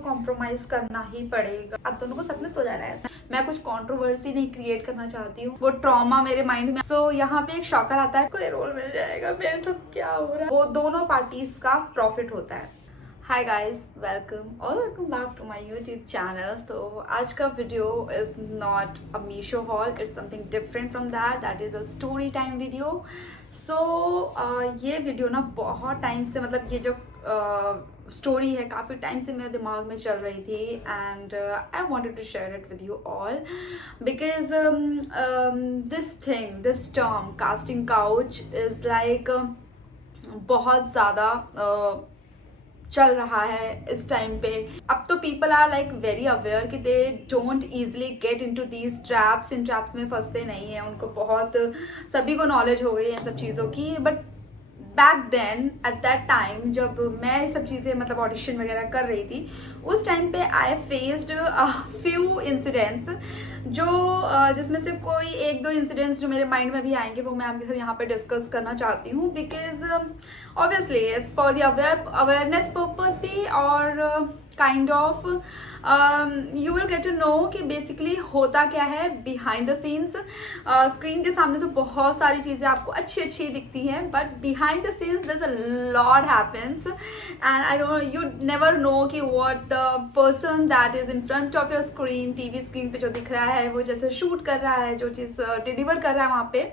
Compromise करना ही पड़ेगा। आप दोनों को सच में सो जाना है। मैं कुछ कंट्रोवर्सी नहीं क्रिएट करना चाहती हूँ, वो ट्रॉमा मेरे माइंड में। सो यहाँ पे एक शॉकर आता है, कोई रोल मिल जाएगा, मेरे तो क्या हो रहा है, वो दोनों पार्टीज का प्रॉफिट होता है। हाय गाइस, वेलकम और welcome back to my YouTube channel. तो आज का video is not a Meesho haul, it's something different from that is a story time video. So ये वीडियो ना बहुत टाइम से, मतलब ये जो स्टोरी है काफ़ी टाइम से मेरे दिमाग में चल रही थी, and I wanted to share it with you all because this term casting couch is like बहुत ज़्यादा चल रहा है इस टाइम पे। अब तो people are like very aware कि they don't easily get into these traps, इन ट्रैप्स में फंसते नहीं हैं। उनको बहुत, सभी को नॉलेज हो गई है सब चीज़ों की। But back then at that time जब मैं ये सब चीज़ें मतलब ऑडिशन वगैरह कर रही थी, उस टाइम पे आई फेस्ड फ्यू इंसिडेंट्स जो जिसमें से कोई एक दो इंसिडेंट्स जो मेरे माइंड में भी आएंगे वो मैं आपके साथ यहाँ पे डिस्कस करना चाहती हूँ। Because obviously it's for the awareness purpose भी, और kind of you will get to know कि बेसिकली होता क्या है बिहाइंड द सीन्स। स्क्रीन के सामने तो बहुत सारी चीज़ें आपको अच्छी अच्छी दिखती हैं, but behind the scenes there is a lot happens, and I don't, you never know कि what the person that is in front of your screen, TV screen पे जो दिख रहा है, वो जैसे शूट कर रहा है, जो चीज़ डिलीवर कर रहा है वहाँ पे,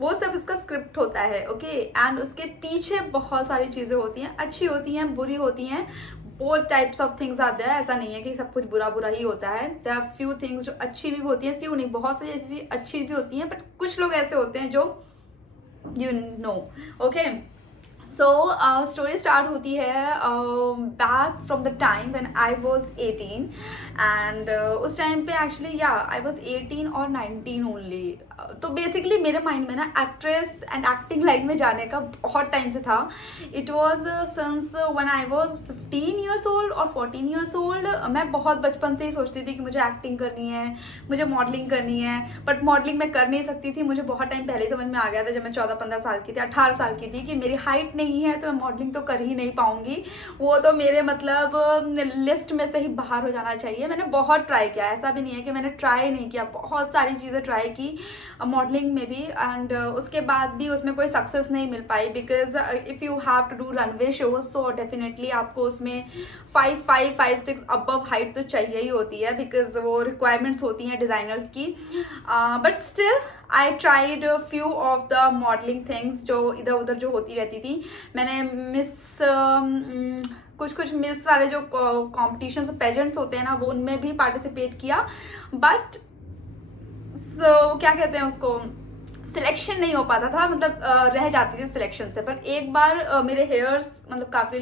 वो सब इसका स्क्रिप्ट होता है। ओके, एंड उसके पीछे बहुत सारी चीज़ें होती हैं, अच्छी होती हैं, बुरी होती हैं, बोथ टाइप्स ऑफ थिंग्स आते हैं। ऐसा नहीं है कि सब कुछ बुरा बुरा ही होता है। देयर आर फ्यू थिंग्स जो अच्छी भी होती हैं, फ्यू नहीं, बहुत सारी ऐसी अच्छी भी होती हैं, बट कुछ लोग ऐसे होते हैं जो you know. Okay, so story start होती है back from the time when I was 18, and उस टाइम पे एक्चुअली या आई वाज 18 और 19 ओनली। तो बेसिकली मेरे माइंड में ना एक्ट्रेस एंड एक्टिंग लाइन में जाने का बहुत टाइम से था। It was since when I was 15 years old और 14 ईयर्स ओल्ड। मैं बहुत बचपन से ही सोचती थी कि मुझे एक्टिंग करनी है, मुझे मॉडलिंग करनी है, बट मॉडलिंग मैं कर नहीं सकती थी। मुझे बहुत टाइम पहले समझ में आ गया था जब मैं 14-15 साल की थी, 18 साल की थी, कि मेरी हाइट नहीं है तो मैं मॉडलिंग तो कर ही नहीं पाऊंगी। वो तो मेरे मतलब लिस्ट में से ही बाहर हो जाना चाहिए। मैंने बहुत ट्राई किया, ऐसा भी नहीं है कि मैंने ट्राई नहीं किया, बहुत सारी चीज़ें ट्राई की मॉडलिंग में भी, एंड उसके बाद भी उसमें कोई सक्सेस नहीं मिल पाई। Because if you have to do runway shows तो डेफिनेटली आपको उसमें 5'6" अबव हाइट तो चाहिए ही होती है, बिकॉज वो रिक्वायरमेंट्स होती हैं डिज़ाइनर्स की। But still I tried few of the modelling things जो इधर उधर जो होती रहती थी। मैंने कुछ मिस वाले जो कॉम्पिटिशन्स पेजेंट्स होते हैं ना, वो उनमें भी पार्टिसिपेट किया, बट क्या कहते हैं उसको, सिलेक्शन नहीं हो पाता था, मतलब रह जाती थी सिलेक्शन से। पर एक बार मेरे हेयर्स मतलब काफ़ी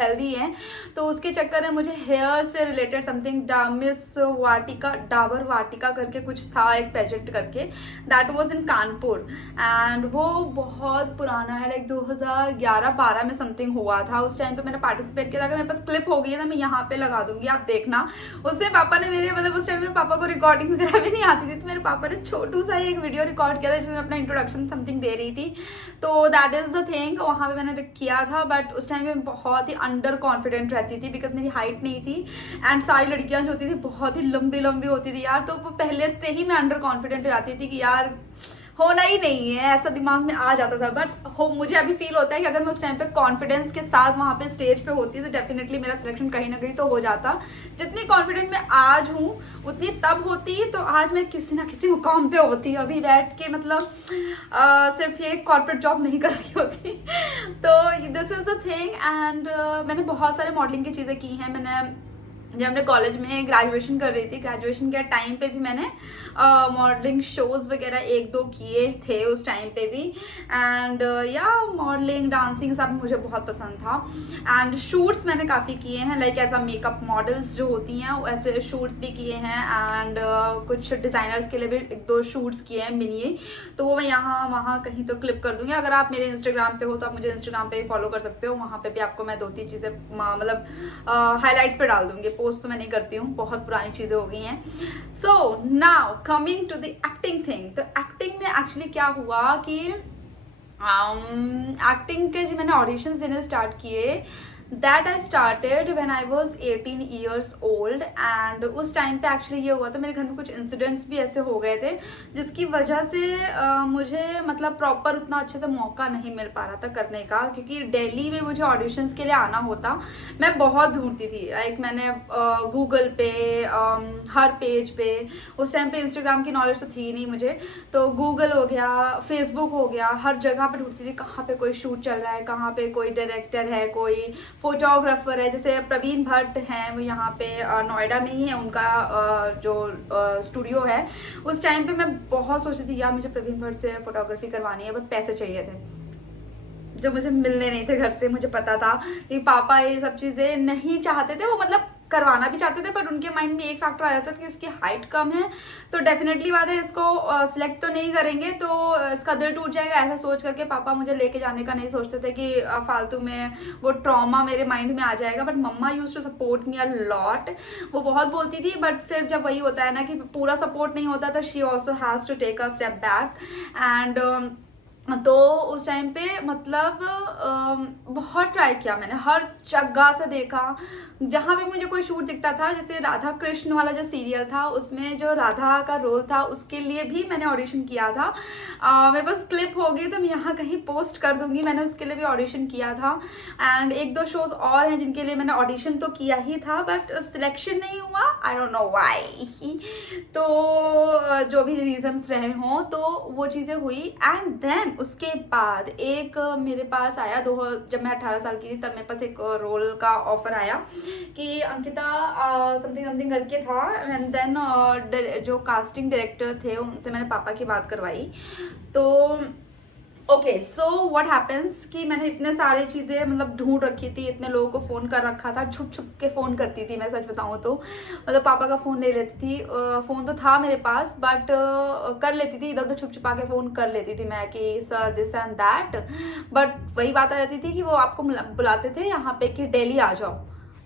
हेल्दी हैं, तो उसके चक्कर में मुझे हेयर से रिलेटेड समथिंग मिस वाटिका, डाबर वाटिका करके कुछ था, एक पेजेंट करके, that was in Kanpur, and वो बहुत पुराना है, लाइक 2011-12 में समथिंग हुआ था। उस टाइम पे मैंने पार्टिसिपेट किया था। अगर मेरे पास क्लिप हो गई है ना, मैं यहाँ पे लगा दूंगी, आप देखना। उससे पापा ने मेरे, मतलब उस टाइम मेरे पापा को रिकॉर्डिंग वगैरह भी नहीं आती थी, तो मेरे पापा ने छोटू सा ही एक वीडियो रिकॉर्ड किया था जिसमें अपना इंट्रोडक्शन समथिंग दे रही थी। तो दैट इज द थिंग, वहाँ पे मैंने किया था। बट उस टाइम पे बहुत ही अंडर कॉन्फिडेंट रहती थी, बिकॉज मेरी हाइट नहीं थी, एंड सारी लड़कियां जो होती थी बहुत ही लंबी लंबी होती थी यार। तो वो पहले से ही मैं अंडर कॉन्फिडेंट हो जाती थी कि यार होना ही नहीं है, ऐसा दिमाग में आ जाता था। बट मुझे अभी फील होता है कि अगर मैं उस टाइम पे कॉन्फिडेंस के साथ वहाँ पे स्टेज पे होती तो डेफिनेटली मेरा सिलेक्शन कहीं ना कहीं तो हो जाता। जितनी कॉन्फिडेंट मैं आज हूँ उतनी तब होती, तो आज मैं किसी ना किसी मुकाम पे होती। अभी बैठ के मतलब सिर्फ ये कॉर्पोरेट जॉब नहीं कर रही होती। तो this is the thing, and मैंने बहुत सारे मॉडलिंग की चीज़ें की हैं। मैंने जब मैं कॉलेज में ग्रेजुएशन कर रही थी, ग्रेजुएशन के टाइम पे भी मैंने मॉडलिंग शोज़ वगैरह एक दो किए थे उस टाइम पे भी, एंड या मॉडलिंग डांसिंग सब मुझे बहुत पसंद था। एंड शूट्स मैंने काफ़ी किए हैं, like as a makeup models जो होती हैं ऐसे शूट्स भी किए हैं, एंड कुछ डिज़ाइनर्स के लिए भी एक दो शूट्स किए हैं मिनी। तो वो मैं यहाँ वहाँ कहीं तो क्लिप कर दूँगी। अगर आप मेरे इंस्टाग्राम पे हो तो आप मुझे इंस्टाग्राम पे फॉलो कर सकते हो, वहाँ पे भी आपको मैं 2-3 चीज़ें मतलब हाईलाइट्स पे डाल दूँगी। पोस्ट तो मैं नहीं करती हूँ, बहुत पुरानी चीज़ें हो गई हैं। So now coming to the acting thing. तो एक्टिंग में एक्चुअली क्या हुआ कि एक्टिंग के जो मैंने ऑडिशंस देने स्टार्ट किए, that I started when I was 18 years old and उस टाइम पे एक्चुअली ये हुआ था, मेरे घर में कुछ इंसिडेंट्स भी ऐसे हो गए थे जिसकी वजह से मुझे मतलब प्रॉपर उतना अच्छे से मौका नहीं मिल पा रहा था करने का, क्योंकि दिल्ली में मुझे ऑडिशंस के लिए आना होता। मैं बहुत ढूंढती थी, लाइक मैंने गूगल पे हर पेज पे, उस टाइम पे इंस्टाग्राम की नॉलेज तो थी नहीं मुझे, तो गूगल हो गया, फेसबुक हो गया, हर जगह पे ढूंढती थी कहाँ पे कोई शूट चल रहा है, कहाँ पे कोई डायरेक्टर है, कोई फोटोग्राफर है। जैसे प्रवीण भट्ट हैं, वो यहाँ पे नोएडा में ही है, उनका जो स्टूडियो है। उस टाइम पे मैं बहुत सोचती थी यार मुझे प्रवीण भट्ट से फोटोग्राफी करवानी है, बट पैसे चाहिए थे जो मुझे मिलने नहीं थे घर से। मुझे पता था कि पापा ये सब चीज़ें नहीं चाहते थे, वो मतलब करवाना भी चाहते थे, पर उनके माइंड में एक फैक्टर आ जाता था कि इसकी हाइट कम है तो डेफिनेटली बात है इसको सिलेक्ट तो नहीं करेंगे, तो इसका दिल टूट जाएगा, ऐसा सोच करके पापा मुझे लेके जाने का नहीं सोचते थे कि फालतू में वो ट्रॉमा मेरे माइंड में आ जाएगा। But mama use to support me a lot, वो बहुत बोलती थी, बट फिर जब वही होता है ना कि पूरा सपोर्ट नहीं होता, तो she also has to take a step back and तो उस टाइम पे मतलब बहुत ट्राई किया मैंने, हर जगह से देखा, जहाँ भी मुझे कोई शूट दिखता था। जैसे राधा कृष्ण वाला जो सीरियल था, उसमें जो राधा का रोल था उसके लिए भी मैंने ऑडिशन किया था। मेरे पास क्लिप होगी तो मैं यहाँ कहीं पोस्ट कर दूंगी, मैंने उसके लिए भी ऑडिशन किया था। एंड एक दो शोज और हैं जिनके लिए मैंने ऑडिशन तो किया ही था, बट सिलेक्शन नहीं हुआ, आई डोंट नो व्हाई। तो जो भी रीजंस रहे हों, तो वो चीज़ें हुई। एंड देन उसके बाद एक मेरे पास आया, जब मैं 18 साल की थी तब मेरे पास एक रोल का ऑफर आया कि अंकिता समथिंग समथिंग करके था। एंड देन जो कास्टिंग डायरेक्टर थे उनसे मैंने पापा की बात करवाई। तो ओके, सो व्हाट हैपेंस कि मैंने इतने सारे चीज़ें मतलब ढूंढ रखी थी, इतने लोगों को फ़ोन कर रखा था, छुप छुप के फ़ोन करती थी मैं, सच बताऊँ तो मतलब पापा का फ़ोन ले लेती थी। फ़ोन तो था मेरे पास, बट कर लेती थी, इधर उधर छुप छुपा के फ़ोन कर लेती थी मैं कि sir this and that. But वही बात आ जाती थी कि वो आपको बुलाते थे यहाँ पे कि दिल्ली आ जाओ,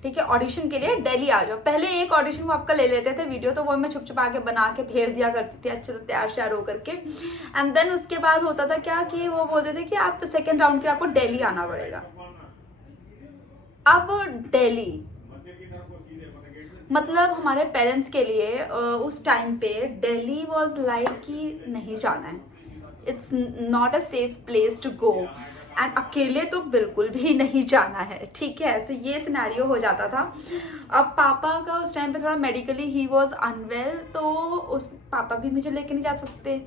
ठीक है, ऑडिशन के लिए दिल्ली आ जाओ। पहले एक ऑडिशन वो आपका ले लेते थे वीडियो, तो वो मैं छुप छुपा के बना के भेज दिया करती थी अच्छे से तैयार श्यार हो करके। एंड देन उसके बाद होता था क्या कि वो बोलते थे कि आप सेकेंड राउंड के आपको दिल्ली आना पड़ेगा। अब दिल्ली मतलब हमारे पेरेंट्स के लिए उस टाइम पे दिल्ली वॉज लाइक कि नहीं जाना है, it's not a safe place to go, and अकेले तो बिल्कुल भी नहीं जाना है, ठीक है। तो ये सिनेरियो हो जाता था। अब पापा का उस टाइम पे थोड़ा मेडिकली ही वॉज अनवेल, तो उस पापा भी मुझे लेके नहीं जा सकते,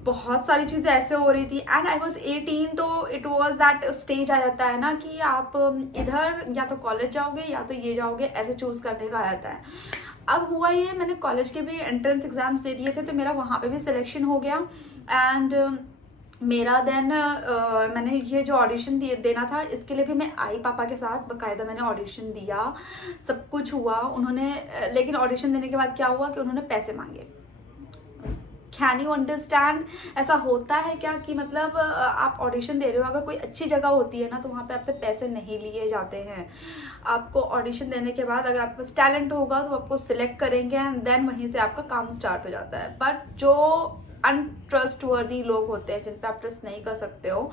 बहुत सारी चीज़ें ऐसे हो रही थी। एंड आई वॉज 18, तो इट वॉज दैट स्टेज आ जाता है ना कि आप इधर या तो कॉलेज जाओगे या तो ये जाओगे, ऐसे चूज करने का आ जाता है। अब हुआ ये, मैंने कॉलेज के भी एंट्रेंस एग्जाम्स दे दिए थे, तो मेरा वहाँ पे भी सिलेक्शन हो गया। एंड मेरा देन मैंने ये जो ऑडिशन देना था, इसके लिए भी मैं आई पापा के साथ, बाकायदा मैंने ऑडिशन दिया, सब कुछ हुआ उन्होंने। लेकिन ऑडिशन देने के बाद क्या हुआ कि उन्होंने पैसे मांगे। कैन यू अंडरस्टैंड, ऐसा होता है क्या कि मतलब आप ऑडिशन दे रहे हो, अगर कोई अच्छी जगह होती है ना तो वहाँ पे आपसे पैसे नहीं लिए जाते हैं। आपको ऑडिशन देने के बाद अगर आपके पास टैलेंट होगा तो आपको सिलेक्ट करेंगे, एंड देन वहीं से आपका काम स्टार्ट हो जाता है। बट जो अनट्रस्टवर्दी लोग होते हैं, जिन पे आप ट्रस्ट नहीं कर सकते हो,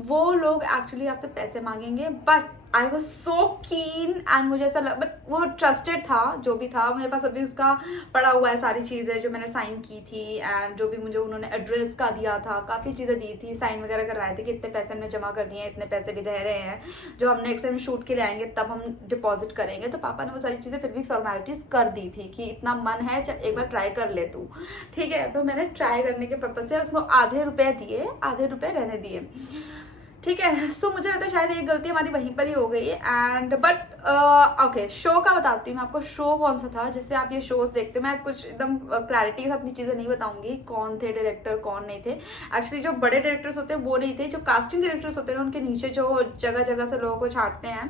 वो लोग एक्चुअली आपसे पैसे मांगेंगे। बट आई वॉज सो कीन, एंड मुझे ऐसा लगा, बट वो ट्रस्टेड था जो भी था, मेरे पास अभी उसका पड़ा हुआ है सारी चीज़ें जो मैंने साइन की थी, एंड जो भी मुझे उन्होंने एड्रेस का दिया था, काफ़ी चीज़ें दी थी, साइन वगैरह करवाए थे कि इतने पैसे हमने जमा कर दिए हैं, इतने पैसे भी रह रहे हैं, जो हम नेक्स्ट टाइम शूट के लिए आएंगे तब हम डिपॉजिट करेंगे। तो पापा ने वो सारी चीज़ें फिर भी फॉर्मेलिटीज़ कर दी थी कि इतना मन है एक बार ट्राई कर ले तू, ठीक है। तो मैंने ट्राई करने के पर्पज से उसको आधे रुपए दिए, आधे रुपए रहने दिए, ठीक है। सो मुझे लगता है शायद एक गलती हमारी वहीं पर ही हो गई। एंड बट ओके, शो का बताती हूँ मैं आपको, शो कौन सा था जिससे आप ये शोज देखते हो। मैं कुछ एकदम क्लैरिटी के साथ अपनी चीज़ें नहीं बताऊंगी, कौन थे डायरेक्टर कौन नहीं थे। एक्चुअली जो बड़े डायरेक्टर्स होते हैं वो नहीं थे, जो कास्टिंग डायरेक्टर्स होते हैं उनके नीचे जो जगह जगह से लोगों को छांटते हैं,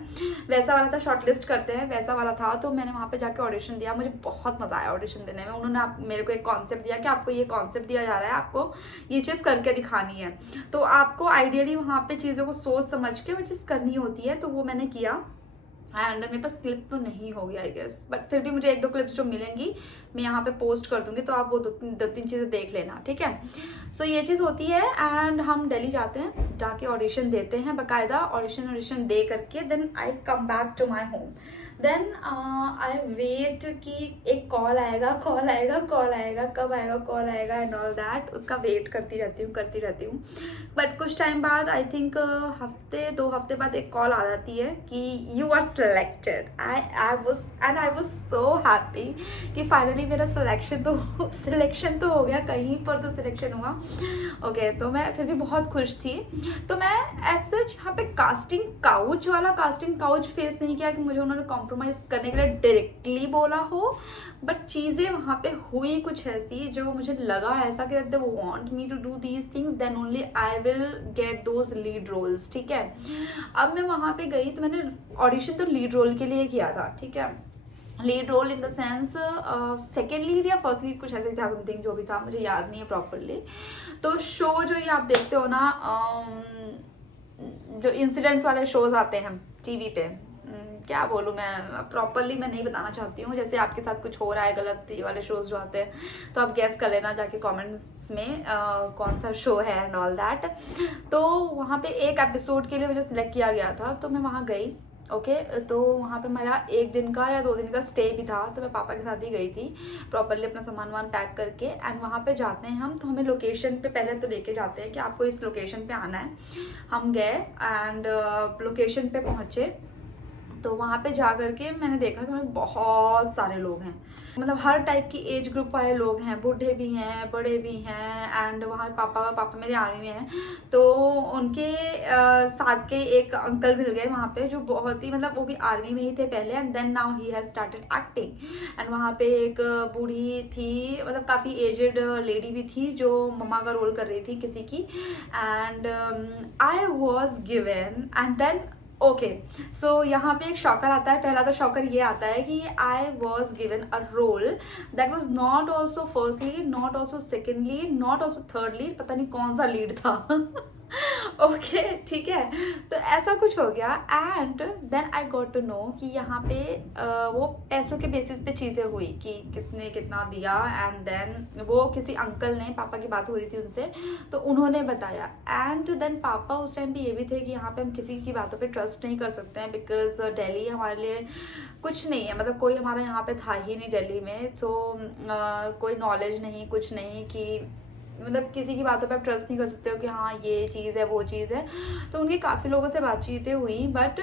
वैसा वाला था, शॉर्टलिस्ट करते हैं, वैसा वाला था। तो मैंने वहाँ पर जाके ऑडिशन दिया, मुझे बहुत मजा आया ऑडिशन देने में। उन्होंने मेरे को एक कॉन्सेप्ट दिया कि आपको ये कॉन्सेप्ट दिया जा रहा है, आपको ये चीज़ करके दिखानी है, तो आपको आइडियली वहाँ पे चीज़ों को सोच समझ के वो चीज़ करनी होती है। तो वो मैंने किया, एंड मेरे पास क्लिप तो नहीं होगी आई गेस, बट फिर भी मुझे 1-2 क्लिप्स जो मिलेंगी मैं यहाँ पे पोस्ट कर दूंगी, तो आप वो 2-3 चीज़ें देख लेना, ठीक है। सो ये चीज़ होती है एंड हम दिल्ली जाते हैं, जाके ऑडिशन देते हैं, बाकायदा ऑडिशन दे करके then I come back to my home. Then I wait कि एक कॉल आएगा कब आएगा कॉल आएगा एंड ऑल दैट, उसका वेट करती रहती हूँ। बट कुछ टाइम बाद आई थिंक 1-2 हफ्ते बाद एक कॉल आ जाती है कि you are selected. I was so happy कि फाइनली मेरा सिलेक्शन तो हो गया, कहीं पर तो सिलेक्शन हुआ। ओके, तो मैं फिर भी बहुत खुश थी। तो मैं ऐसा यहाँ पे कास्टिंग काउच फेस नहीं किया कि मुझे उन्होंने कॉम्प्रोमाइज़ करने के लिए डायरेक्टली बोला हो, बट चीज़ें वहाँ पे हुई कुछ ऐसी जो मुझे लगा ऐसा कि they want me to do these things then only I will get those lead roles, ठीक है। अब मैं वहाँ पे गई तो मैंने ऑडिशन तो लीड रोल के लिए किया था, ठीक है। Lead role in the sense second lead या फर्स्ट लीड, कुछ ऐसे था समथिंग, जो भी था मुझे याद नहीं है प्रॉपरली। तो शो जो ये आप देखते हो ना, जो इंसिडेंट्स वाले शोज आते हैं टीवी पे, क्या बोलूँ मैं प्रॉपरली मैं नहीं बताना चाहती हूँ। जैसे आपके साथ कुछ हो रहा है गलत, ये वाले शोज जो आते हैं, तो आप गेस कर लेना जाके कमेंट्स में कौन सा शो है एंड ऑल दैट। तो वहाँ पे एक एपिसोड के लिए मुझे सिलेक्ट किया गया था, तो मैं वहाँ गई। ओके, तो वहाँ पे मेरा 1 दिन का या 2 दिन का स्टे भी था, तो मैं पापा के साथ ही गई थी प्रॉपरली अपना सामान वामान पैक करके। एंड वहाँ पे जाते हैं हम, तो हमें लोकेशन पे पहले तो लेके जाते हैं कि आपको इस लोकेशन पे आना है। हम गए एंड लोकेशन पे पहुँचे, तो वहाँ पे जा करके मैंने देखा कि वहाँ बहुत सारे लोग हैं, मतलब हर टाइप की एज ग्रुप वाले लोग हैं, बूढ़े भी हैं, बड़े भी हैं। एंड वहाँ पापा मेरे आर्मी में हैं, तो उनके साथ के एक अंकल मिल गए वहाँ पे, जो बहुत ही मतलब वो भी आर्मी में ही थे पहले, and then now he has started acting. And वहाँ पे एक बूढ़ी थी, मतलब काफ़ी एजेड लेडी भी थी, जो मम्मा का रोल कर रही थी किसी की। And I was given and then okay, so यहाँ पे एक शॉकर आता है। पहला तो शॉकर ये आता है कि I was given a role that was not also first lead, not also second lead, not also third lead, पता नहीं कौन सा लीड था। ओके, ठीक है, तो ऐसा कुछ हो गया। And then I got to know कि यहाँ पे वो पैसों के बेसिस पे चीज़ें हुई कि किसने कितना दिया। एंड देन वो किसी अंकल ने, पापा की बात हो रही थी उनसे, तो उन्होंने बताया। एंड देन पापा उस टाइम पे ये भी थे कि यहाँ पे हम किसी की बातों पे ट्रस्ट नहीं कर सकते हैं, बिकॉज दिल्ली हमारे लिए कुछ नहीं है, मतलब कोई हमारा यहाँ पे था ही नहीं दिल्ली में। सो कोई नॉलेज नहीं, कुछ नहीं, कि मतलब किसी की बातों पे आप ट्रस्ट नहीं कर सकते हो कि हाँ ये चीज़ है वो चीज़ है। तो उनकी काफ़ी लोगों से बातचीतें हुई, बट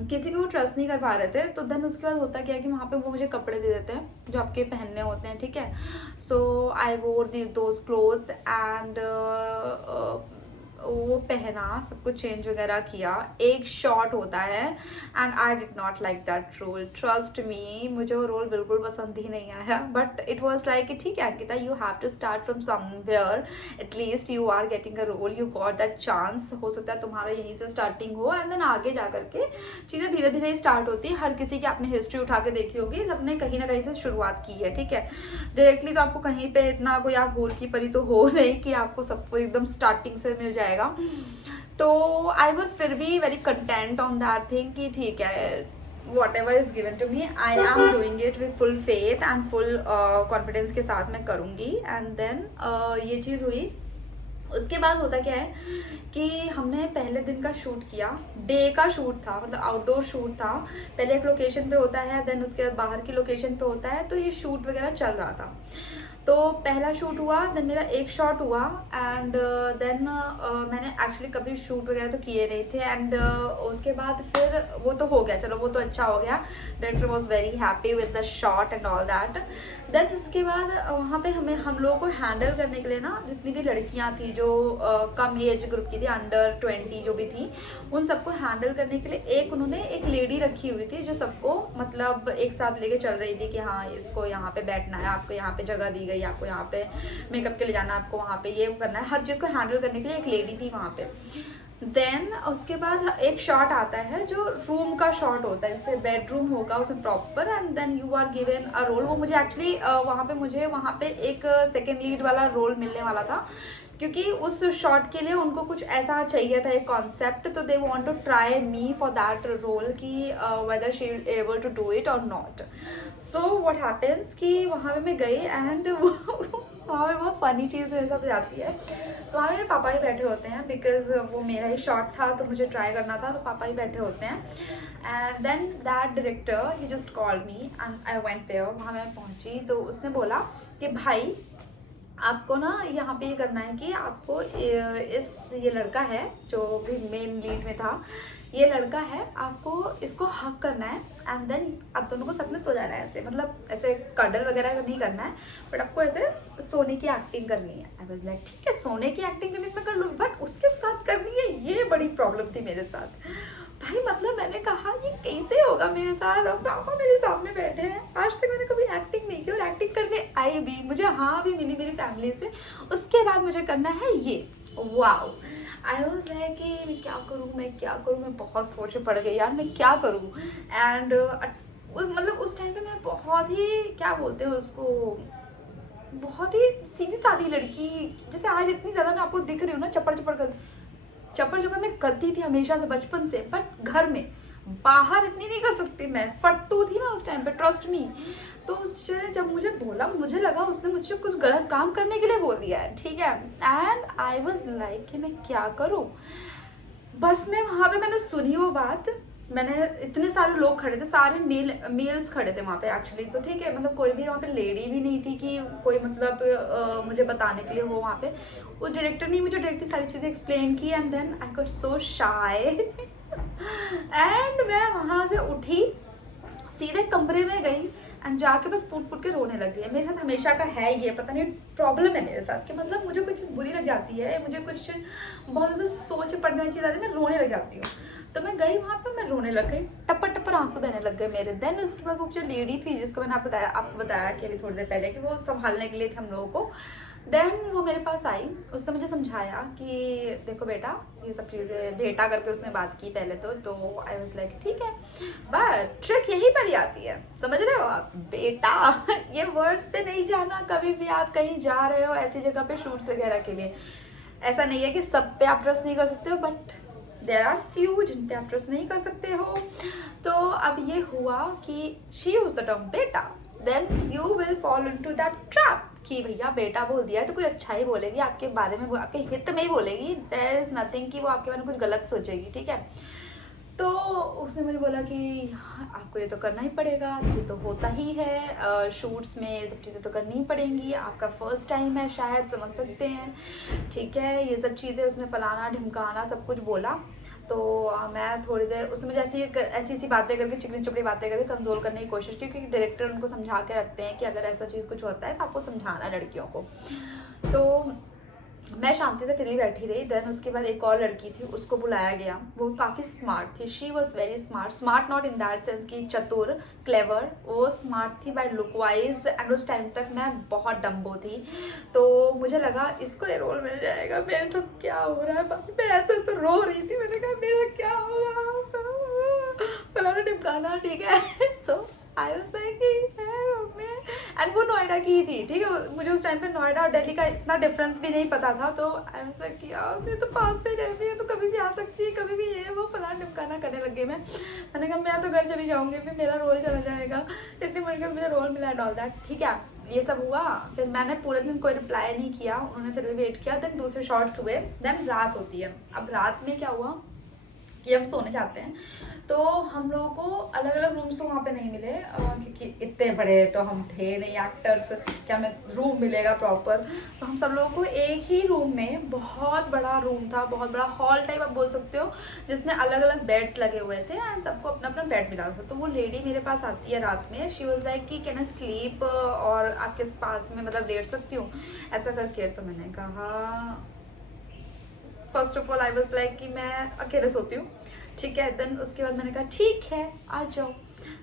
किसी भी वो ट्रस्ट नहीं कर पा रहे थे। तो देन उसके बाद होता क्या है कि वहाँ पे वो मुझे कपड़े दे देते हैं जो आपके पहनने होते हैं, ठीक है। सो आई वोर दोज क्लोथ्स एंड वो पहना, सब कुछ चेंज वगैरह किया। एक शॉट होता है and I did not like that role, trust me, मुझे वो रोल बिल्कुल पसंद ही नहीं आया। बट इट वॉज लाइक ठीक है Ankita, you have to start from somewhere, at least you are getting a role, you got that chance. हो सकता है तुम्हारा यहीं से स्टार्टिंग हो एंड देन आगे जा करके चीज़ें धीरे धीरे स्टार्ट होती है। हर किसी की आपने हिस्ट्री उठा के देखी होगी, सबने कहीं ना कहीं से शुरुआत की है, ठीक है। डायरेक्टली तो आपको कहीं पे इतना कोई आप हूर की परी तो हो नहीं कि आपको सब कुछ एकदम स्टार्टिंग से मिल जाएगा। तो आई वॉज फिर भी very content on that thing कि ठीक है, whatever is given to me, I am doing it with full faith and full confidence के साथ मैं करूँगी। and then ये चीज़ हुई। उसके बाद होता क्या है कि हमने पहले दिन का शूट किया, डे का शूट था, मतलब आउटडोर शूट था। पहले एक लोकेशन पे होता है, देन उसके बाद बाहर की लोकेशन पे होता है, तो ये शूट वगैरह चल रहा था। तो पहला शूट हुआ, देन मेरा एक शॉट हुआ एंड देन मैंने एक्चुअली कभी शूट वगैरह तो किए नहीं थे। एंड उसके बाद फिर वो तो हो गया, चलो वो तो अच्छा हो गया, director was very happy with the shot and all that. Then उसके बाद वहाँ पे हम लोगों को हैंडल करने के लिए ना, जितनी भी लड़कियाँ थी जो कम एज ग्रुप की थी, अंडर 20 जो भी थी, उन सबको हैंडल करने के लिए उन्होंने एक लेडी रखी हुई थी, जो सबको मतलब एक साथ लेके चल रही थी कि हाँ इसको यहाँ पे बैठना है, आपको यहाँ पे जगह दी गई, आपको यहाँ पे मेकअप के लिए जाना है, आपको वहाँ पे ये करना है, हर चीज़ को हैंडल करने के लिए एक लेडी थी वहाँ पे। देन उसके बाद एक शॉट आता है जो रूम का शॉट होता है, जैसे बेडरूम होगा उसमें proper, and then you are given a role. वो मुझे एक्चुअली वहाँ पे एक सेकेंड लीड वाला रोल मिलने वाला था, क्योंकि उस शॉट के लिए उनको कुछ ऐसा चाहिए था, एक कॉन्सेप्ट, तो they want to try me for that role कि whether she able to do it और नॉट। सो व्हाट हैपेंस कि वहाँ पे मैं गई एंड वहाँ पे बहुत फनी चीज़ मेरे साथ जाती है। तो वहाँ मेरे पापा ही बैठे होते हैं, बिकॉज वो मेरा ही शॉट था तो मुझे ट्राई करना था, तो पापा ही बैठे होते हैं। And then that director he just called me and I went there. वहाँ मैं पहुँची तो उसने बोला कि भाई आपको ना यहाँ पे ये करना है कि आपको ये लड़का है जो भी मेन लीड में था, ये लड़का है, आपको इसको हक करना है एंड देन आप दोनों को सच में सो जाना है, ऐसे मतलब ऐसे कडल वगैरह नहीं करना है, बट आपको ऐसे सोने की एक्टिंग करनी है। आई वाज लाइक ठीक है, सोने की एक्टिंग करनी मैं कर लूँगी, बट उसके साथ करनी है, ये बड़ी प्रॉब्लम थी मेरे साथ भाई। मतलब मैंने कहा ये कैसे होगा मेरे साथ, अब पापा मेरे सामने बैठे हैं, आज तक मैंने कभी एक्टिंग नहीं की और एक्टिंग करने आई भी, मुझे हाँ भी मिली मेरी फैमिली से, उसके बाद मुझे करना है ये। वाओ, आई वॉज लाइक कि मैं क्या करूँ, मैं बहुत सोच में पड़ गई यार, मैं क्या करूँ। एंड मतलब उस टाइम पे मैं बहुत ही क्या बोलते हैं उसको, बहुत ही सीधी सादी लड़की, जैसे आज इतनी ज़्यादा मैं आपको दिख रही हूँ ना, चप्पड़ मैं करती थी हमेशा से बचपन से, बट घर में, बाहर इतनी नहीं कर सकती मैं, फट्टू थी मैं उस टाइम पे, ट्रस्ट मी। तो उसने जब मुझे बोला, मुझे लगा उसने मुझे कुछ गलत काम करने के लिए बोल दिया है, ठीक है। एंड आई वाज लाइक कि मैं क्या करूं। बस में वहाँ पे मैंने सुनी वो बात, मैंने इतने सारे लोग खड़े थे, सारे मेल्स खड़े थे वहाँ पे एक्चुअली, तो ठीक है, मतलब कोई भी वहाँ पे लेडी भी नहीं थी कि कोई मतलब मुझे बताने के लिए हो वहाँ पे। उस डायरेक्टर ने मुझे डायरेक्टली सारी चीज़ें एक्सप्लेन की and then I got so shy and मैं वहाँ से उठी, सीधे कमरे में गई एंड जाके बस फूट के रोने लग गई। मेरे साथ हमेशा का है ये, पता नहीं प्रॉब्लम है मेरे साथ कि मतलब मुझे कुछ चीज़ बुरी लग जाती है, मुझे कुछ बहुत ज़्यादा सोच पड़ने वाली चीज़ आती है, मैं रोने लग जाती हूँ। तो मैं गई वहाँ पे, मैं रोने लग गई, टप्पर आंसू बहने लग गए मेरे। देन उसके बाद वो जो लेडी थी जिसको मैंने आपको बताया कि अभी थोड़ी देर पहले कि वो संभालने के लिए थे हम लोगों को, देन वो मेरे पास आई, उसने मुझे समझाया कि देखो बेटा, ये सब चीज़ें, बेटा करके उसने बात की पहले तो आई वाज लाइक ठीक है, बट ट्रिक यहीं पर ही आती है, समझ रहे हो आप, बेटा ये वर्ड्स पे नहीं जाना कभी भी। आप कहीं जा रहे हो ऐसी जगह पे शूट्स वगैरह के लिए, ऐसा नहीं है कि सब पे आप ट्रस्ट नहीं कर सकते हो, बट देर आर फ्यू जिन पे आप ट्रस्ट नहीं कर सकते हो। तो अब ये हुआ कि शी यूज द टर्म बेटा, then you will fall into that trap कि भैया बेटा बोल दिया है तो कोई अच्छा ही बोलेगी आपके बारे में, आपके हित में ही बोलेगी, देयर इज नथिंग कि वो आपके बारे में कुछ गलत सोचेगी, ठीक है। तो उसने मुझे बोला कि आपको ये तो करना ही पड़ेगा, ये तो होता ही है, शूट्स में ये सब चीज़ें तो करनी ही पड़ेंगी, आपका फर्स्ट टाइम है शायद, समझ सकते हैं, ठीक है, ये सब चीज़ें। उसने फलाना ढिमकाना सब कुछ बोला। तो मैं थोड़ी देर, उसने मुझे ऐसी बातें करके, चिकनी चुपड़ी बातें करके कंसोल करने की कोशिश की, क्योंकि डायरेक्टर उनको समझा के रखते हैं कि अगर ऐसा चीज़ कुछ होता है तो आपको समझाना है लड़कियों को। तो मैं शांति से फ्री बैठी रही। देन उसके बाद एक और लड़की थी, उसको बुलाया गया, वो काफ़ी स्मार्ट थी, she was very smart not in that sense कि चतुर क्लेवर, वो स्मार्ट थी बाय लुक वाइज। एंड उस टाइम तक मैं बहुत डम्बो थी, तो मुझे लगा इसको ये रोल मिल जाएगा। मेरे तो क्या हो रहा है, मैं ऐसे ऐसे रो रही थी, मैंने कहा मेरा क्या होगा, फलाना ढिमकाना, ठीक है। तो आई वाज लाइक एंड वो नोएडा की ही थी, ठीक है, मुझे उस टाइम पे नोएडा और दिल्ली का इतना डिफरेंस भी नहीं पता था। तो आई वाज लाइक यार मैं तो पास में रहती है, तो कभी भी आ सकती है, कभी भी ये वो फलाना ढिमकाना करने लग गई। मैंने कहा मैं तो घर चली जाऊँगी, फिर मेरा रोल चला जाएगा, इतनी मुश्किल मुझे रोल मिला, ऑल दैट, ठीक है। ये सब हुआ, फिर मैंने पूरे दिन कोई रिप्लाई नहीं किया, उन्होंने फिर भी वेट किया। देन दूसरे शॉट्स हुए, देन रात होती है। अब रात में क्या हुआ कि हम सोने जाते हैं, तो हम लोगों को अलग अलग रूम्स तो वहाँ पे नहीं मिले, क्योंकि इतने बड़े तो हम थे नहीं एक्टर्स कि हमें रूम मिलेगा प्रॉपर। तो हम सब लोगों को एक ही रूम में, बहुत बड़ा रूम था, बहुत बड़ा हॉल टाइप आप बोल सकते हो, जिसमें अलग अलग बेड्स लगे हुए थे एंड सबको अपना अपना बेड मिला था। तो वो लेडी मेरे पास आती है रात में, शी वॉज लाइक कि कैन आई स्लीप, और आपके पास में मतलब लेट सकती हूँ ऐसा करके। तो मैंने कहा first of all I was like कि मैं अकेले सोती हूँ, ठीक है। देन उसके बाद मैंने कहा ठीक है आ जाओ,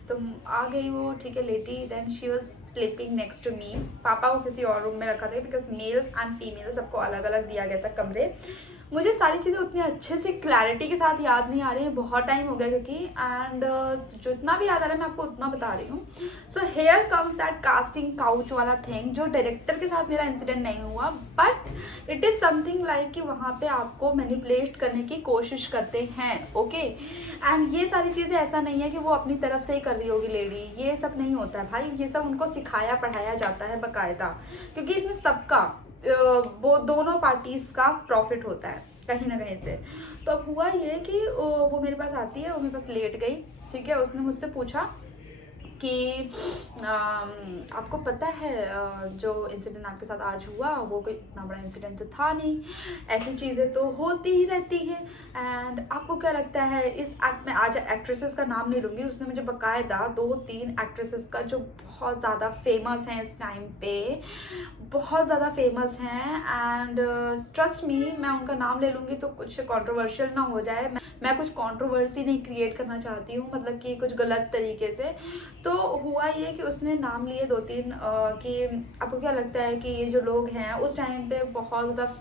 तो आ गई वो, ठीक है, लेटी। Then she was sleeping next to me. पापा को किसी और रूम में रखा था, बिकॉज मेल्स एंड फीमेल्स सबको अलग अलग दिया गया था कमरे। मुझे सारी चीज़ें उतनी अच्छे से क्लैरिटी के साथ याद नहीं आ रही है, बहुत टाइम हो गया क्योंकि, एंड जितना भी याद आ रहा है मैं आपको उतना बता रही हूँ. So here comes that casting couch वाला थिंग, जो डायरेक्टर के साथ मेरा इंसिडेंट नहीं हुआ, but it is something like कि वहाँ पे आपको मैनिपुलेट करने की कोशिश करते हैं. ओके, एंड ये सारी चीज़ें ऐसा नहीं है कि वो अपनी तरफ से ही कर रही होगी लेडी, ये सब नहीं होता है भाई, ये सब उनको सिखाया पढ़ाया जाता है बाकायदा, क्योंकि इसमें सबका वो दोनों पार्टीज का प्रॉफिट होता है कहीं ना कहीं से. तो अब हुआ ये कि वो मेरे पास आती है, वो मेरे पास लेट गई. ठीक है, उसने मुझसे पूछा कि आपको पता है जो इंसिडेंट आपके साथ आज हुआ वो कोई इतना बड़ा इंसिडेंट तो था नहीं, ऐसी चीज़ें तो होती ही रहती है, एंड आपको क्या लगता है इस एक्ट में, आज एक्ट्रेसेस का नाम नहीं लूँगी, उसने मुझे बकायदा 2-3 एक्ट्रेसेस का जो बहुत ज़्यादा फेमस हैं इस टाइम पे, बहुत ज़्यादा फेमस हैं, एंड ट्रस्ट मी मैं उनका नाम ले लूँगी तो कुछ कंट्रोवर्शियल ना हो जाए, मैं कुछ कंट्रोवर्सी नहीं क्रिएट करना चाहती हूँ, मतलब कि कुछ गलत तरीके से. तो हुआ ये कि उसने नाम लिए 2-3 कि आपको क्या लगता है कि ये जो लोग हैं उस टाइम पे बहुत ज़्यादा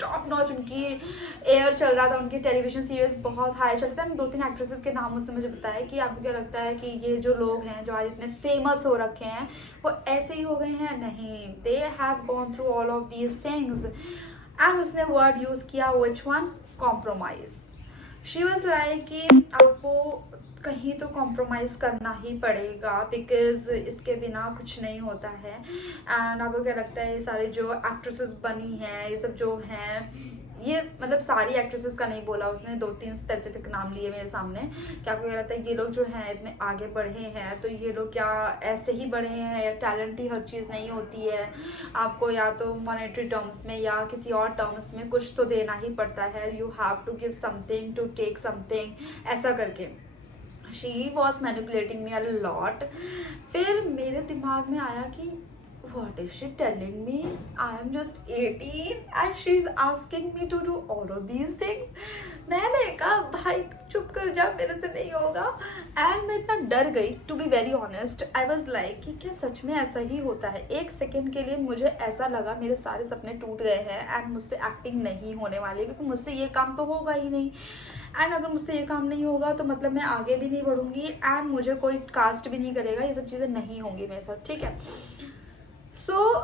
टॉप नॉच उनकी एयर चल रहा था, उनकी टेलीविजन सीरीज बहुत हाई चलता है. 2-3 एक्ट्रेसेस के नाम उसने मुझे बताया कि आपको क्या लगता है कि ये जो लोग हैं जो आज इतने फेमस हो रखे हैं वो ऐसे ही हो गए हैं. नहीं, they have gone through all of these things. And उसने वर्ड यूज़ किया, which one, compromise. She was like कि आपको कहीं तो कॉम्प्रोमाइज़ करना ही पड़ेगा, बिकॉज इसके बिना कुछ नहीं होता है. एंड आपको क्या लगता है ये सारे जो एक्ट्रेसेस बनी हैं, ये सब जो हैं, ये मतलब सारी एक्ट्रेसेस का नहीं बोला उसने, 2-3 स्पेसिफिक नाम लिए मेरे सामने, कि आपको क्या लगता है ये लोग जो हैं इतने आगे बढ़े हैं तो ये लोग क्या ऐसे ही बढ़े हैं, या टैलेंट ही हर चीज़ नहीं होती है, आपको या तो मॉनेटरी टर्म्स में या किसी और टर्म्स में कुछ तो देना ही पड़ता है, you have to give something to take something, ऐसा करके. She was manipulating me a lot. फिर मेरे दिमाग में आया कि what is she telling me? I am just 18 and she's asking me to do all of these things. मैंने कहा भाई चुप कर जा, मेरे से नहीं होगा. एंड मैं इतना डर गई, to be very honest. I was like कि क्या सच में ऐसा ही होता है. एक सेकेंड के लिए मुझे ऐसा लगा मेरे सारे सपने टूट गए हैं एंड मुझसे एक्टिंग नहीं होने वाली, क्योंकि मुझसे ये काम तो होगा ही नहीं. एंड अगर मुझसे ये काम नहीं होगा तो मतलब मैं आगे भी नहीं बढ़ूंगी एंड मुझे कोई कास्ट भी नहीं करेगा, ये सब चीज़ें नहीं होंगी मेरे साथ. ठीक है, सो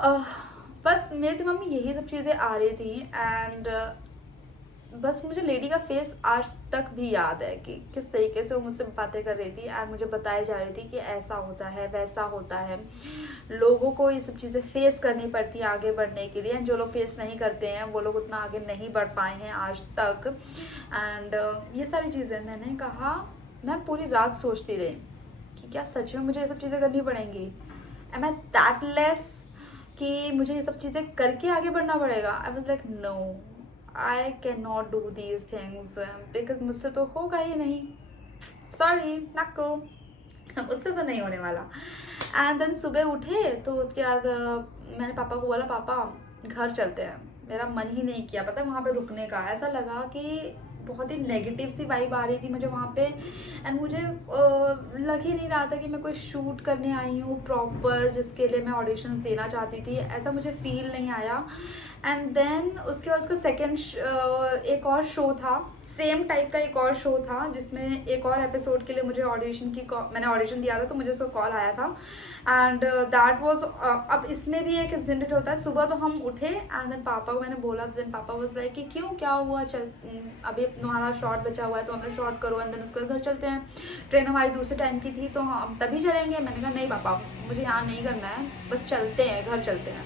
बस मेरे दिमाग में यही सब चीज़ें आ रही थी. एंड बस मुझे लेडी का फेस आज तक भी याद है कि किस तरीके से वो मुझसे बातें कर रही थी एंड मुझे बताई जा रही थी कि ऐसा होता है वैसा होता है, लोगों को ये सब चीज़ें फेस करनी पड़ती हैं आगे बढ़ने के लिए, एंड जो लोग फेस नहीं करते हैं वो लोग उतना आगे नहीं बढ़ पाए हैं आज तक. एंड ये सारी चीज़ें मैंने कहा, मैं पूरी रात सोचती रही कि क्या सच में मुझे ये सब चीज़ें करनी पड़ेंगी. एम आई दैट लेस कि मुझे ये सब चीज़ें करके आगे बढ़ना पड़ेगा. I was like no, I can not do these things because मुझसे तो होगा ही नहीं. सॉरी नक्को, मुझसे तो नहीं होने वाला. एंड देन सुबह उठे तो उसके बाद मैंने पापा को बोला पापा घर चलते हैं. मेरा मन ही नहीं किया पता है वहाँ पे रुकने का. ऐसा लगा कि बहुत ही नेगेटिव सी वाइब आ रही थी मुझे वहाँ पे, एंड मुझे लग ही नहीं रहा था कि मैं कोई शूट करने आई हूँ प्रॉपर जिसके लिए मैं ऑडिशंस देना चाहती थी, ऐसा मुझे फील नहीं आया. एंड देन उसके बाद उसका सेकेंड एक और शो था, सेम टाइप का एक और शो था जिसमें एक और एपिसोड के लिए मुझे मैंने ऑडिशन दिया था तो मुझे उसका कॉल आया था. एंड दैट वाज अब इसमें भी एक इंसिडेंट होता है. सुबह तो हम उठे एंड देन पापा को मैंने बोला, देन पापा वाज लाइक कि क्यों क्या हुआ, चल अभी तुम्हारा शॉर्ट बचा हुआ है तो हमने शॉर्ट करो एंड देन उसके बाद घर चलते हैं. ट्रेन हमारी दूसरे टाइम की थी तो हम तभी चलेंगे. मैंने कहा नहीं पापा मुझे यहाँ नहीं करना है, बस चलते हैं घर चलते हैं.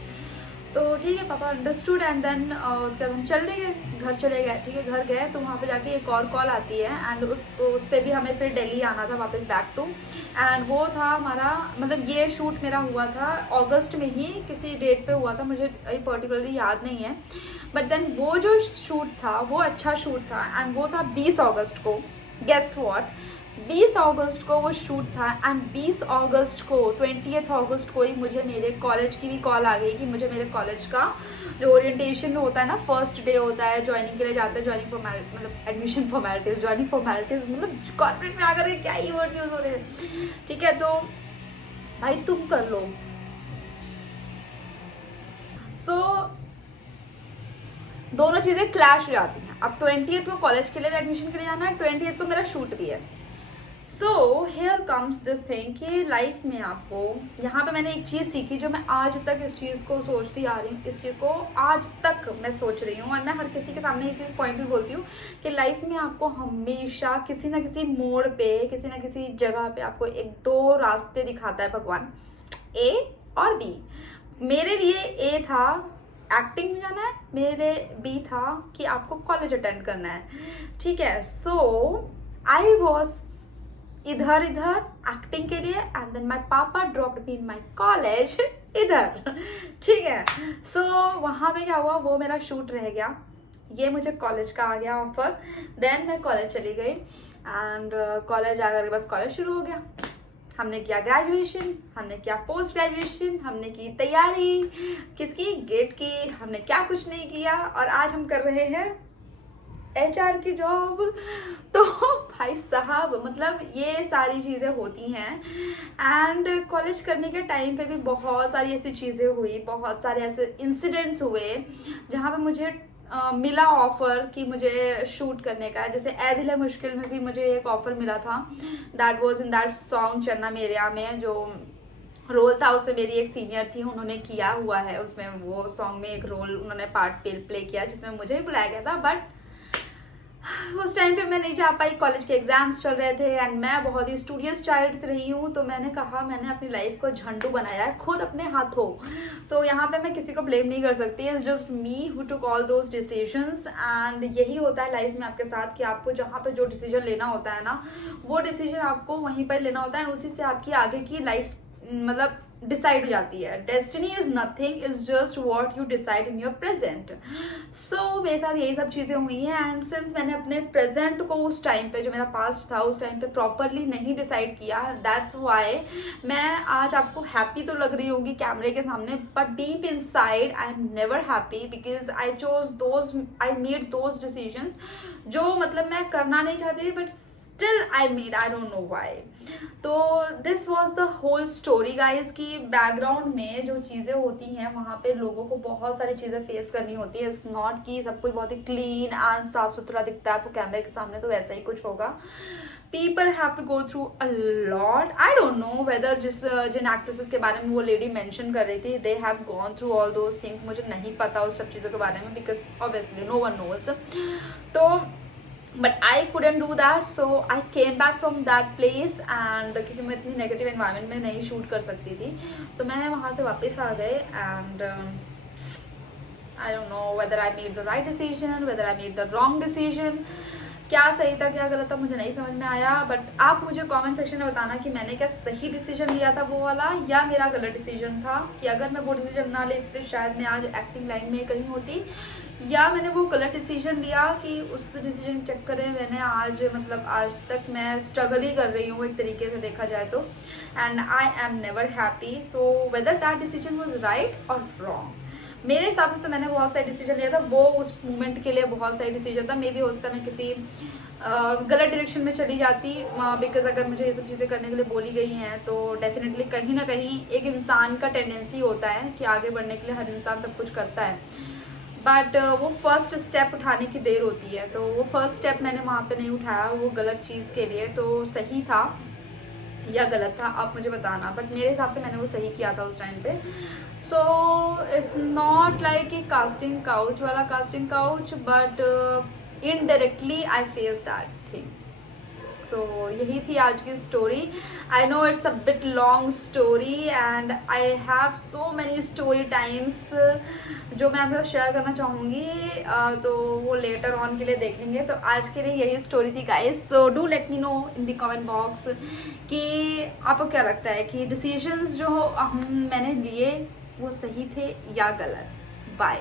तो ठीक है पापा अंडरस्टूड. एंड देन उसके बाद हम चले गए, घर चले गए. ठीक है, घर गए तो वहाँ पे जाके एक और कॉल आती है एंड उस पर भी हमें फिर दिल्ली आना था वापस बैक टू. एंड वो था हमारा, मतलब ये शूट मेरा हुआ था अगस्त में ही, किसी डेट पे हुआ था, मुझे पर्टिकुलरली याद नहीं है. बट देन वो जो शूट था वो अच्छा शूट था एंड वो था 20 अगस्त को. गेस व्हाट, 20 अगस्त को वो शूट था एंड 20 अगस्त को 20 अगस्त को ही मुझे मेरे कॉलेज की भी कॉल आ गई कि मुझे मेरे कॉलेज का जो ओरिएंटेशन होता है ना, फर्स्ट डे होता है, ज्वाइनिंग के लिए जाते हैं, ज्वाइनिंग फॉर्मेलिटी मतलब एडमिशन फॉर्मेलिटीज, ज्वाइनिंग फॉर्मेलिटीज, मतलब कॉर्पोरेट में आकर क्या ही वर्ड्स यूज हो रहे हैं. ठीक है, तो भाई तुम कर लो. सो दोनों चीज़ें क्लैश हो जाती हैं. अब 20th को कॉलेज के लिए एडमिशन के लिए जाना है, 20th को मेरा शूट भी है। So here comes this thing कि लाइफ में आपको, यहाँ पे मैंने एक चीज़ सीखी जो मैं आज तक इस चीज़ को सोचती आ रही हूँ, इस चीज़ को आज तक मैं सोच रही हूँ और मैं हर किसी के सामने ये चीज़ पॉइंट भी बोलती हूँ कि लाइफ में आपको हमेशा किसी ना किसी मोड़ पे, किसी ना किसी जगह पे आपको एक दो रास्ते दिखाता है भगवान, ए और बी। मेरे लिए ए था एक्टिंग में जाना है, मेरे बी था कि आपको कॉलेज अटेंड करना है, ठीक है। सो आई वॉज इधर एक्टिंग के लिए एंड देन माय पापा dropped me in my college इधर, ठीक है। सो वहाँ पे क्या हुआ, वो मेरा शूट रह गया, ये मुझे कॉलेज का आ गया ऑफर, देन मैं कॉलेज चली गई एंड कॉलेज आकर के बस कॉलेज शुरू हो गया। हमने किया ग्रेजुएशन, हमने किया पोस्ट ग्रेजुएशन, हमने की तैयारी किसकी, गेट की, हमने क्या कुछ नहीं किया और आज हम कर रहे हैं HR की जॉब। तो भाई साहब मतलब ये सारी चीज़ें होती हैं एंड कॉलेज करने के टाइम पे भी बहुत सारी ऐसी चीज़ें हुई, बहुत सारे ऐसे इंसिडेंट्स हुए जहाँ पे मुझे मिला ऑफर कि मुझे शूट करने का है। जैसे ऐ दिल है मुश्किल में भी मुझे एक ऑफर मिला था, that was in that song Channa Mereya में, जो रोल था उसमें मेरी एक सीनियर थी, उन्होंने किया हुआ है उसमें, वो सॉन्ग में एक रोल उन्होंने पार्ट प्ले किया जिसमें मुझे भी बुलाया गया था, बट उस टाइम पे मैं नहीं जा पाई, कॉलेज के एग्जाम्स चल रहे थे एंड मैं बहुत ही स्टूडियस चाइल्ड रही हूँ। तो मैंने कहा मैंने अपनी लाइफ को झंडू बनाया है खुद अपने हाथों, तो यहाँ पे मैं किसी को ब्लेम नहीं कर सकती, it's just me who took all those decisions. And यही होता है लाइफ में आपके साथ कि आपको जहाँ पे जो डिसीजन लेना होता है ना, वो डिसीजन आपको वहीं पर लेना होता है एंड उसी से आपकी आगे की लाइफ मतलब डिसाइड हो जाती है। Destiny is nothing, is just what you decide in your present. So मेरे साथ यही सब चीज़ें हुई हैं एंड सिंस मैंने अपने प्रेजेंट को उस टाइम पे, जो मेरा पास्ट था उस टाइम पे प्रॉपरली नहीं डिसाइड किया, दैट्स वाई मैं आज आपको हैप्पी तो लग रही होंगी कैमरे के सामने, but deep in side I am never happy because I chose those, I made those decisions जो मतलब मैं करना नहीं चाहती थी, but still I made, I don't know why। तो this was the whole story guys कि बैकग्राउंड में जो चीज़ें होती हैं वहाँ पे लोगों को बहुत सारी चीज़ें फेस करनी होती है। इट्स नॉट कि सब कुछ बहुत ही क्लीन एंड साफ सुथरा दिखता है आपको कैमरे के सामने, तो वैसा ही कुछ होगा। People have to go through a lot। I don't know whether जिन एक्ट्रेसेस के बारे में वो लेडी मेंशन कर रही थी, they have gone through all those things, मुझे नहीं पता उस सब चीज़ों के बारे में because obviously no one knows। तो but I couldn't do that, so I came back from that place and क्योंकि मैं इतनी नेगेटिव एनवायरनमेंट में नहीं शूट कर सकती थी, तो मैं वहाँ से वापस आ गए and I don't know whether I made the right decision, whether I made the wrong decision। क्या सही था क्या गलत था मुझे नहीं समझ में आया, बट आप मुझे कमेंट सेक्शन में बताना कि मैंने क्या सही डिसीजन लिया था वो वाला, या मेरा गलत डिसीजन था कि अगर मैं वो डिसीजन ना लेती तो शायद मैं आज एक्टिंग लाइन में कहीं होती, या मैंने वो गलत डिसीजन लिया कि उस डिसीजन के चक्कर में मैंने आज मतलब आज तक मैं स्ट्रगल ही कर रही हूँ एक तरीके से देखा जाए तो, and I am never happy. तो whether that decision was right और रॉन्ग, मेरे हिसाब से तो मैंने बहुत सारे डिसीजन लिया था, वो उस मोमेंट के लिए बहुत सारे डिसीजन था। मे बी हो सकता मैं किसी गलत डायरेक्शन में चली जाती, बिकॉज अगर मुझे ये सब चीज़ें करने के लिए बोली गई हैं तो डेफिनेटली कहीं ना कहीं एक इंसान का टेंडेंसी होता है कि आगे बढ़ने के लिए हर इंसान सब कुछ करता है, बट वो फर्स्ट स्टेप उठाने की देर होती है। तो वो फर्स्ट स्टेप मैंने वहाँ पे नहीं उठाया, वो गलत चीज़ के लिए। तो सही था या गलत था आप मुझे बताना, बट मेरे हिसाब से मैंने वो सही किया था उस टाइम पे। So it's not like a casting couch वाला casting couch, but indirectly I face that thing. So यही थी आज की story. I know it's a bit long story and I have so many story times जो मैं आपके साथ share करना चाहूँगी, तो वो लेटर ऑन के लिए देखेंगे। तो आज के लिए यही स्टोरी थी guys. So do let me know in the comment box कि आपको क्या लगता है कि डिसीजंस जो मैंने लिए वो सही थे या गलत। बाय।